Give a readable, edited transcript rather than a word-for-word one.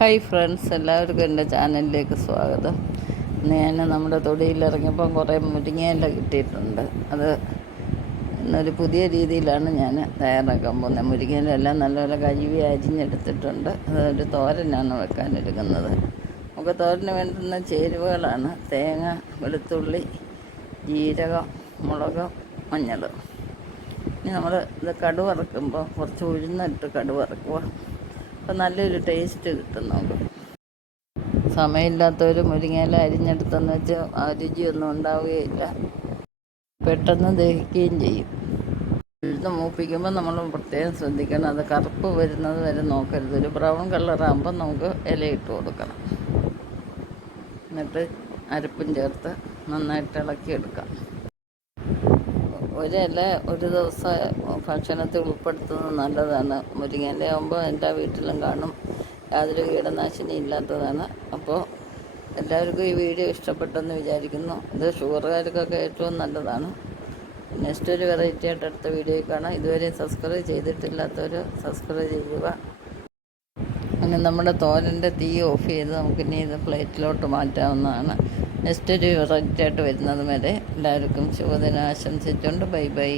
Hi friends, എല്ലാവർക്കും എൻ്റെ ചാനലിലേക്ക് സ്വാഗതം. ഞാൻ നമ്മുടെ തൊടിയിലിറങ്ങിയപ്പം കുറേ മുരിങ്ങയില കിട്ടിയിട്ടുണ്ട്. അത് ഇന്നൊരു പുതിയ രീതിയിലാണ് ഞാൻ തയ്യാറാക്കാൻ പോകുന്നത്. മുരിങ്ങയില എല്ലാം നല്ലപോലെ കഴുകി അരിഞ്ഞെടുത്തിട്ടുണ്ട്. അതൊരു തോരനാണ് വെക്കാനെടുക്കുന്നത്. നമുക്ക് തോരന് വേണ്ടുന്ന ചേരുവകളാണ് തേങ്ങ, വെളുത്തുള്ളി, ജീരകം, മുളക്, മഞ്ഞൾ. ഇനി നമ്മൾ ഇത് കടുക് വറുക്കുമ്പോൾ കുറച്ച് ഉഴുന്നിട്ട് കടുക് വറുക്കുക. അപ്പോൾ നല്ലൊരു ടേസ്റ്റ് കിട്ടും. നമുക്ക് സമയമില്ലാത്തവർ മുരിങ്ങയില അരിഞ്ഞെടുത്തെന്ന് വെച്ച് ആ രുചിയൊന്നും ഉണ്ടാവുകയില്ല, പെട്ടെന്ന് ദഹിക്കുകയും ചെയ്യും. ഉഴുന്ന് മൂപ്പിക്കുമ്പോൾ നമ്മൾ പ്രത്യേകം ശ്രദ്ധിക്കണം. അത് കറുപ്പ് വരുന്നത് വരെ നോക്കരുത്. ഒരു ബ്രൗൺ കളറാകുമ്പോൾ നമുക്ക് ഇലയിട്ട് കൊടുക്കണം. എന്നിട്ട് അരപ്പും ചേർത്ത് നന്നായിട്ട് ഇളക്കിയെടുക്കാം. ഒരില ഒരു ദിവസം ഭക്ഷണത്തിൽ ഉൾപ്പെടുത്തുന്നത് നല്ലതാണ്. മുരിങ്ങയില ആകുമ്പോൾ എല്ലാ വീട്ടിലും കാണും. യാതൊരു കീടനാശിനി ഇല്ലാത്തതാണ്. അപ്പോൾ എല്ലാവർക്കും ഈ വീഡിയോ ഇഷ്ടപ്പെട്ടെന്ന് വിചാരിക്കുന്നു. ഇത് ഷുഗറുകാർക്കൊക്കെ ഏറ്റവും നല്ലതാണ്. നെക്സ്റ്റ് ഒരു വെറൈറ്റി ആയിട്ട് അടുത്ത വീഡിയോയിൽ കാണാം. ഇതുവരെ സബ്സ്ക്രൈബ് ചെയ്തിട്ടില്ലാത്തവർ സബ്സ്ക്രൈബ് ചെയ്യുക. അങ്ങനെ നമ്മുടെ തോരൻ്റെ തീ ഓഫ് ചെയ്ത് നമുക്കിനി ഇത് പ്ലേറ്റിലോട്ട് മാറ്റാവുന്നതാണ്. നെക്സ്റ്റ് ഒരു വെറൈറ്റി ആയിട്ട് വരുന്നത് വരെ എല്ലാവർക്കും ശുഭദിനം ആശംസിച്ചുകൊണ്ട് ബൈ ബൈ.